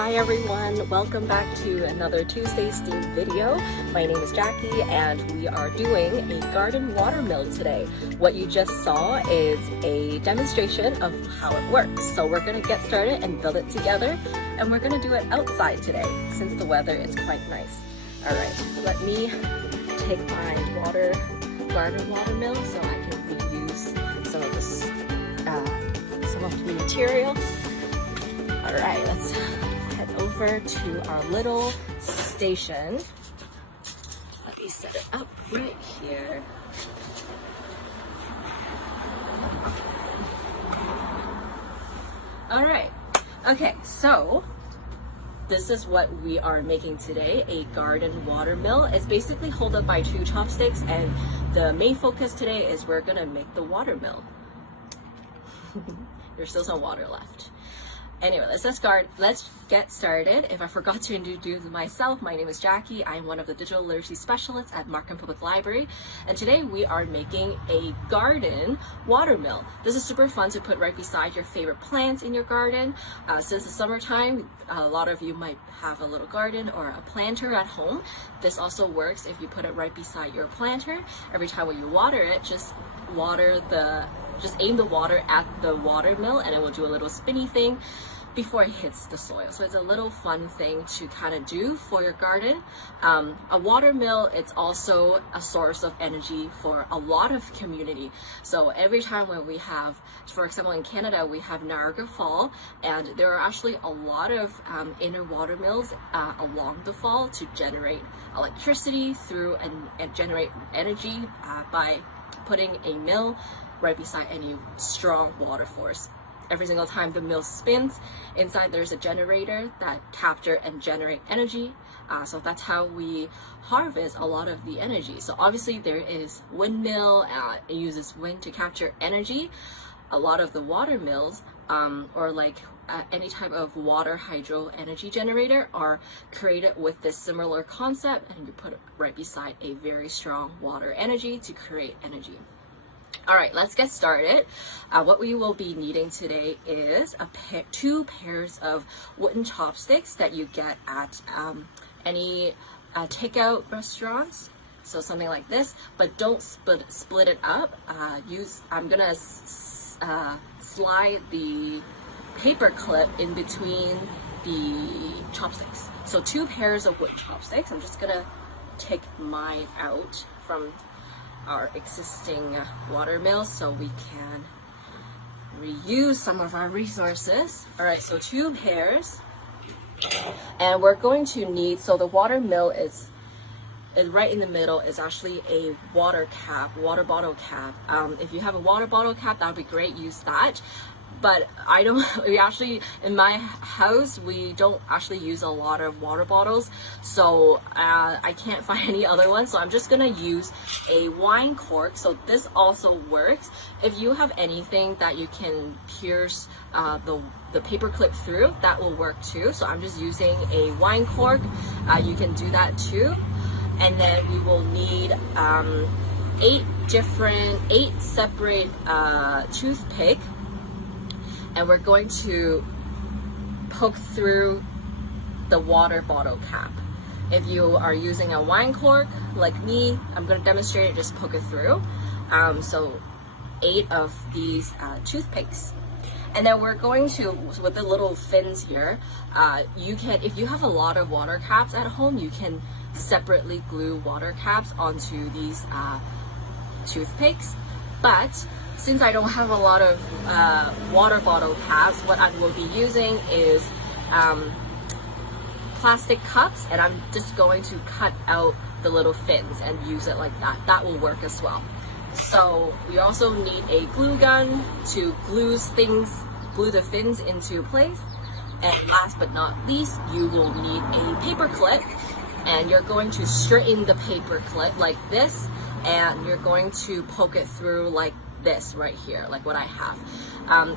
Hi everyone, welcome back to another Tuesday Steam video. My name is Jackie and we are doing a garden watermill today. What you just saw is a demonstration of how it works. So we're going to get started and build it together, and we're going to do it outside today since the weather is quite nice. Alright, let me take my garden watermill so I can reuse some of the materials. Alright, let's head over to our little station. Let me set it up right here. Alright, okay, so this is what we are making today, a garden watermill. It's basically held up by two chopsticks, and the main focus today is we're gonna make the watermill. There's still some water left. Anyway, let's get started. If I forgot to introduce myself, my name is Jackie. I'm one of the digital literacy specialists at Markham Public Library, and today we are making a garden watermill. This is super fun to put right beside your favorite plants in your garden. Since the summertime, a lot of you might have a little garden or a planter at home. This also works if you put it right beside your planter. Every time when you water it, just aim the water at the watermill and it will do a little spinny thing before it hits the soil. So it's a little fun thing to kind of do for your garden. A watermill, it's also a source of energy for a lot of community. So every time when we have, for example, in Canada, we have Niagara Falls, and there are actually a lot of inner watermills along the fall to generate electricity through and generate energy by putting a mill right beside any strong water force. Every single time the mill spins, inside there's a generator that capture and generate energy. So that's how we harvest a lot of the energy. So obviously there is windmill, it uses wind to capture energy. A lot of the water mills, or like any type of water hydro energy generator, are created with this similar concept, and you put it right beside a very strong water energy to create energy. Alright, let's get started. What we will be needing today is two pairs of wooden chopsticks that you get at any takeout restaurants. So something like this, but don't split it up. I'm gonna slide the paper clip in between the chopsticks. So two pairs of wooden chopsticks. I'm just gonna take mine out from our existing watermill so we can reuse some of our resources. All right, so two pairs, and we're going to need, so the watermill is right in the middle is actually a water bottle cap. If you have a water bottle cap, that would be great, use that. But in my house, we don't actually use a lot of water bottles, so I can't find any other ones, so I'm just gonna use a wine cork. So this also works. If you have anything that you can pierce the paper clip through, that will work too. So I'm just using a wine cork. You can do that too. And then we will need 8 separate toothpick. And we're going to poke through the water bottle cap. If you are using a wine cork like me, I'm going to demonstrate it, just poke it through. So 8 of these toothpicks. And then we're going to, with the little fins here, if you have a lot of water caps at home, you can separately glue water caps onto these toothpicks. But since I don't have a lot of water bottle caps, what I will be using is plastic cups, and I'm just going to cut out the little fins and use it like that. That will work as well. So we also need a glue gun to glue the fins into place. And last but not least, you will need a paper clip, and you're going to straighten the paper clip like this, and you're going to poke it through like this right here, like what I have.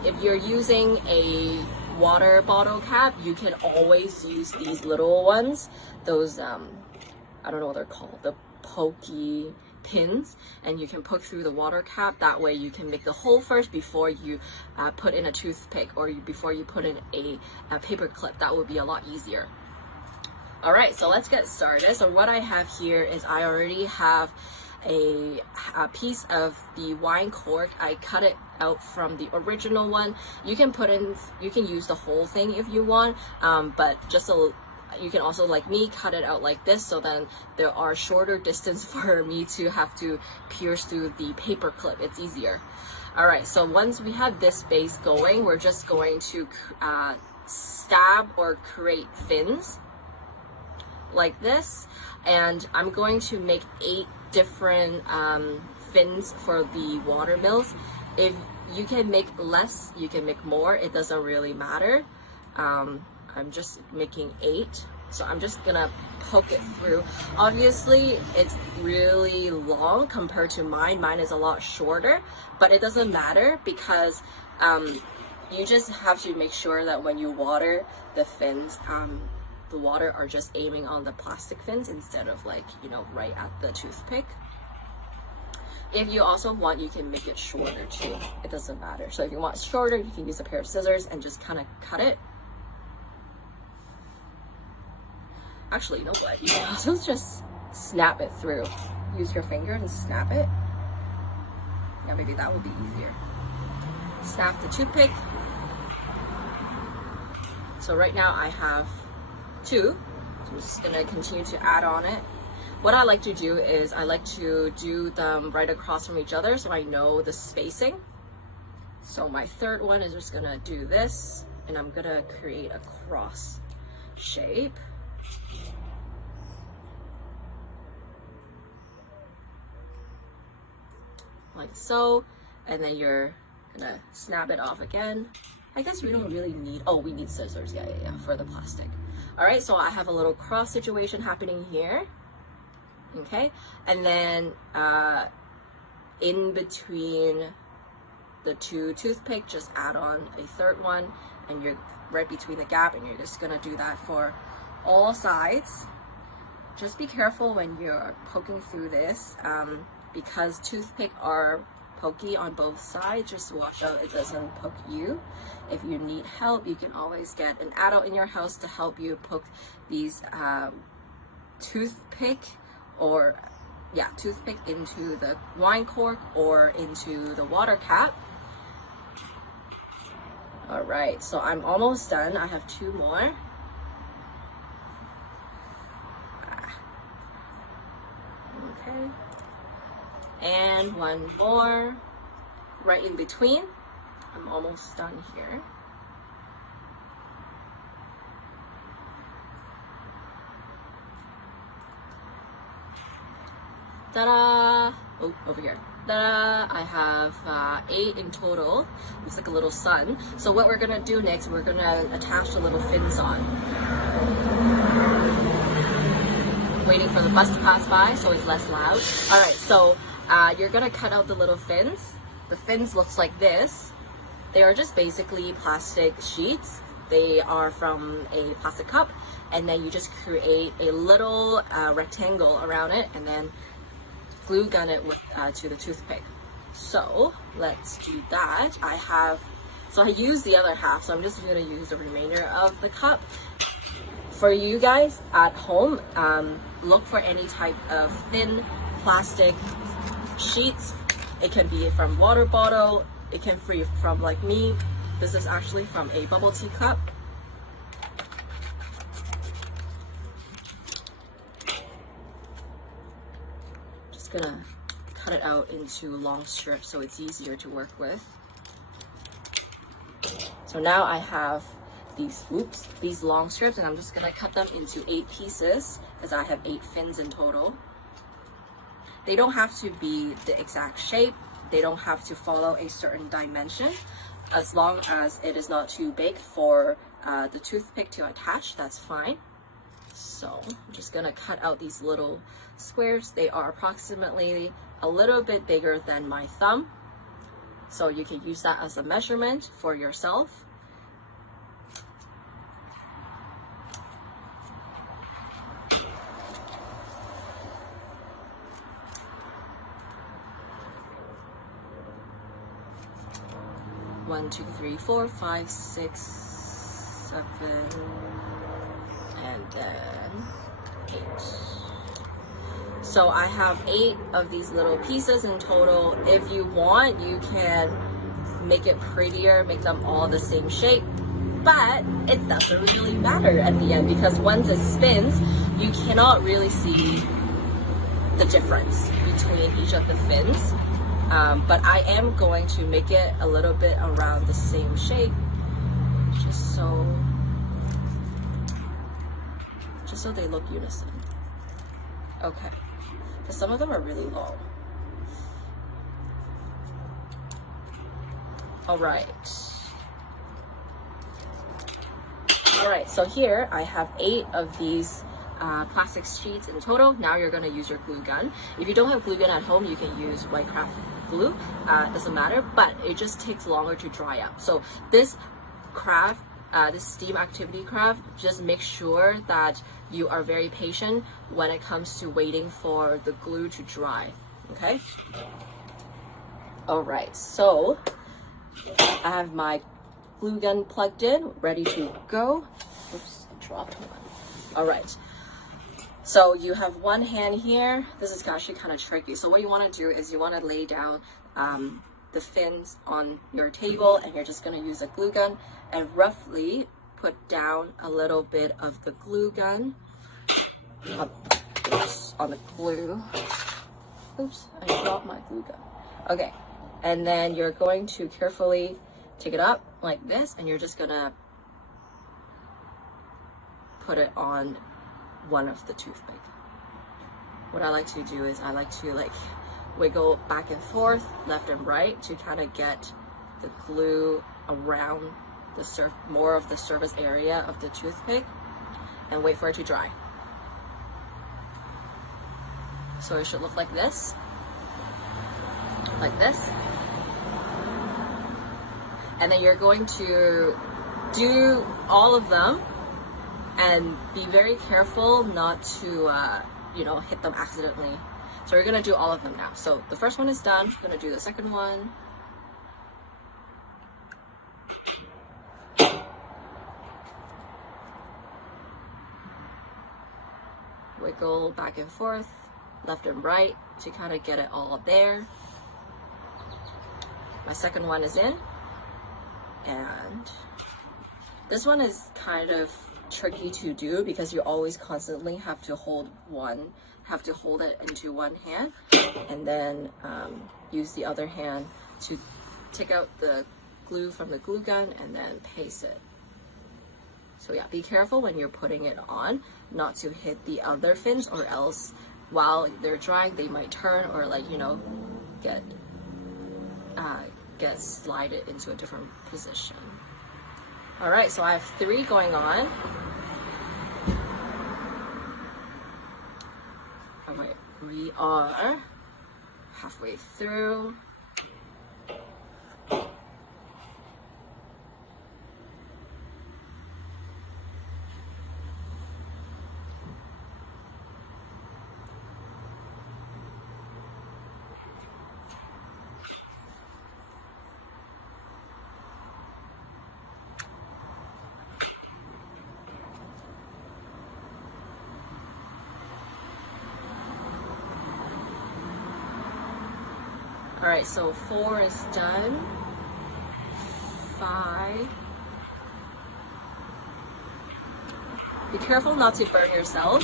If you're using a water bottle cap, you can always use these little ones, those I don't know what they're called, the pokey pins, and you can poke through the water cap. That way you can make the hole first before you put in a toothpick, or before you put in a paper clip. That would be a lot easier. All right, so let's get started. So what I have here is I already have a piece of the wine cork. I cut it out from the original one. You can use the whole thing if you want, but you can also, like me, cut it out like this, so then there are shorter distance for me to have to pierce through the paper clip. It's easier. All right, so once we have this base going, we're just going to stab or create fins like this, and I'm going to make 8 different fins for the watermills. If you can make less, you can make more, it doesn't really matter. I'm just making 8, so I'm just gonna poke it through. Obviously it's really long compared to mine is a lot shorter, but it doesn't matter because you just have to make sure that when you water the fins, the water are just aiming on the plastic fins instead of, like, you know, right at the toothpick. If you also want, you can make it shorter too. It doesn't matter. So if you want shorter, you can use a pair of scissors and just kind of cut it. Actually, you know what? You can also just snap it through. Use your finger and snap it. Yeah, maybe that would be easier. Snap the toothpick. So right now I have 2, so I'm just gonna continue to add on it. What I like to do is I like to do them right across from each other so I know the spacing. So my third one is just gonna do this, and I'm gonna create a cross shape. Like so, and then you're gonna snap it off again. I guess we don't really need, oh, we need scissors, yeah, for the plastic. All right, so I have a little cross situation happening here. Okay, and then in between the 2 toothpick, just add on a third one, and you're right between the gap, and you're just gonna do that for all sides. Just be careful when you're poking through this, because toothpick are pokey on both sides. Just watch out it doesn't poke you. If you need help, you can always get an adult in your house to help you poke these toothpick into the wine cork or into the water cap. All right, so I'm almost done. I have 2 more. Okay. And 1 more right in between. I'm almost done here. Ta-da! Oh, over here. Ta-da! I have 8 in total. Looks like a little sun. So what we're gonna do next, we're gonna attach the little fins on. Waiting for the bus to pass by so it's less loud. All right, so you're gonna cut out the little fins. The fins looks like this. They are just basically plastic sheets. They are from a plastic cup, and then you just create a little rectangle around it, and then glue gun it to the toothpick. So let's do that. I used the other half, so I'm just gonna use the remainder of the cup. For you guys at home, look for any type of thin plastic sheets. It can be from water bottle, it can be from, like me, this is actually from a bubble tea cup. Just gonna cut it out into long strips so it's easier to work with. So now I have these long strips, and I'm just gonna cut them into 8 pieces because I have 8 fins in total. They don't have to be the exact shape. They don't have to follow a certain dimension. As long as it is not too big for the toothpick to attach, that's fine. So I'm just gonna cut out these little squares. They are approximately a little bit bigger than my thumb. So you can use that as a measurement for yourself. 1, 2, 3, 4, 5, 6, 7, and then 8. So I have 8 of these little pieces in total. If you want, you can make it prettier, make them all the same shape, but it doesn't really matter at the end, because once it spins, you cannot really see the difference between each of the fins. But I am going to make it a little bit around the same shape, just so they look unison. Okay, because some of them are really long. All right, so here I have 8 of these plastic sheets in total. Now you're going to use your glue gun. If you don't have glue gun at home, you can use white craft glue. Doesn't matter, but it just takes longer to dry up. So this craft, this STEAM activity craft, just make sure that you are very patient when it comes to waiting for the glue to dry. Okay. All right, so I have my glue gun plugged in, ready to go. Oops, I dropped one. All right. So you have one hand here. This is actually kind of tricky. So what you want to do is you want to lay down the fins on your table, and you're just going to use a glue gun and roughly put down a little bit of the glue gun on the glue. Oops, I dropped my glue gun. Okay, and then you're going to carefully take it up like this, and you're just gonna put it on one of the toothpick. What I like to do is I like to wiggle back and forth, left and right, to kind of get the glue around the more of the surface area of the toothpick, and wait for it to dry. So it should look like this. Like this. And then you're going to do all of them and be very careful not to hit them accidentally. So we're gonna do all of them now. So the first one is done. I'm gonna do the second one. Wiggle back and forth, left and right, to kind of get it all there. My second one is in, and this one is kind of tricky to do because you always constantly have to hold it into one hand, and then use the other hand to take out the glue from the glue gun and then paste it. So yeah, be careful when you're putting it on not to hit the other fins, or else while they're drying they might turn or get slided into a different position. All right, so I have 3 going on. All right, we are halfway through. All right, so 4 is done. 5. Be careful not to burn yourself.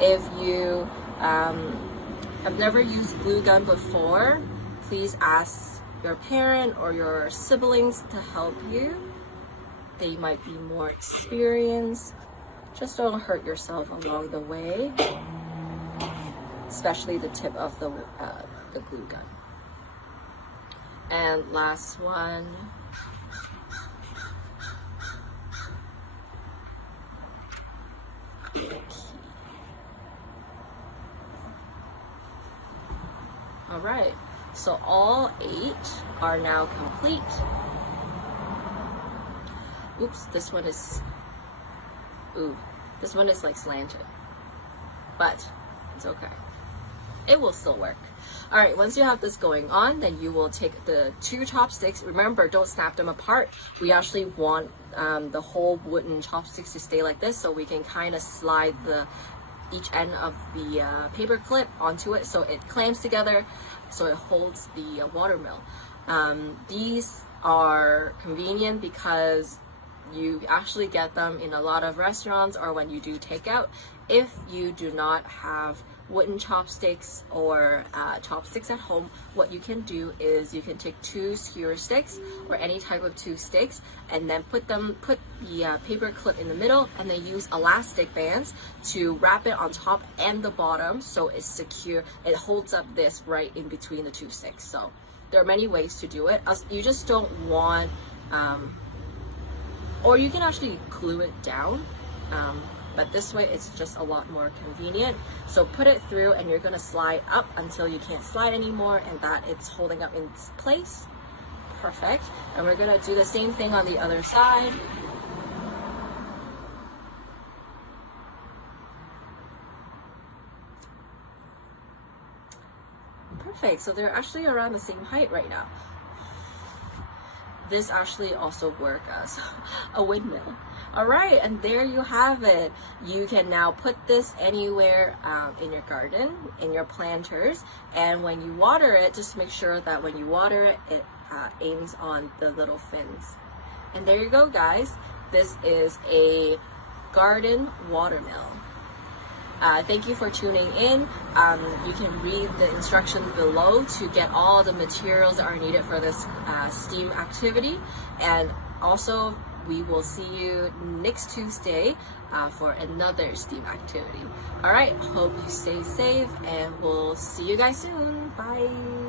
If you have never used glue gun before, please ask your parent or your siblings to help you. They might be more experienced. Just don't hurt yourself along the way, especially the tip of the glue gun. And last one. Okay. All right, so all 8 are now complete. Oops, this one is like slanted, but it's okay. it will still work. All right, once you have this going on, then you will take the 2 chopsticks. Remember, don't snap them apart. We actually want the whole wooden chopsticks to stay like this, so we can kind of slide each end of the paper clip onto it so it clamps together, so it holds the watermill. These are convenient because you actually get them in a lot of restaurants or when you do takeout. If you do not have wooden chopsticks or chopsticks at home, what you can do is you can take 2 skewer sticks or any type of 2 sticks and then put the paper clip in the middle, and then use elastic bands to wrap it on top and the bottom so it's secure. It holds up this right in between the 2 sticks. So there are many ways to do it. You just don't want or you can actually glue it down, but this way it's just a lot more convenient. So put it through and you're gonna slide up until you can't slide anymore and that it's holding up in its place. Perfect. And we're gonna do the same thing on the other side. Perfect, so they're actually around the same height right now. This actually also works as a windmill. All right, and there you have it. You can now put this anywhere in your garden, in your planters, and when you water it, just make sure that when you water it, it aims on the little fins. And there you go, guys. This is a garden watermill. Thank you for tuning in. You can read the instructions below to get all the materials that are needed for this STEAM activity. And also, we will see you next Tuesday for another STEAM activity. All right, hope you stay safe and we'll see you guys soon. Bye.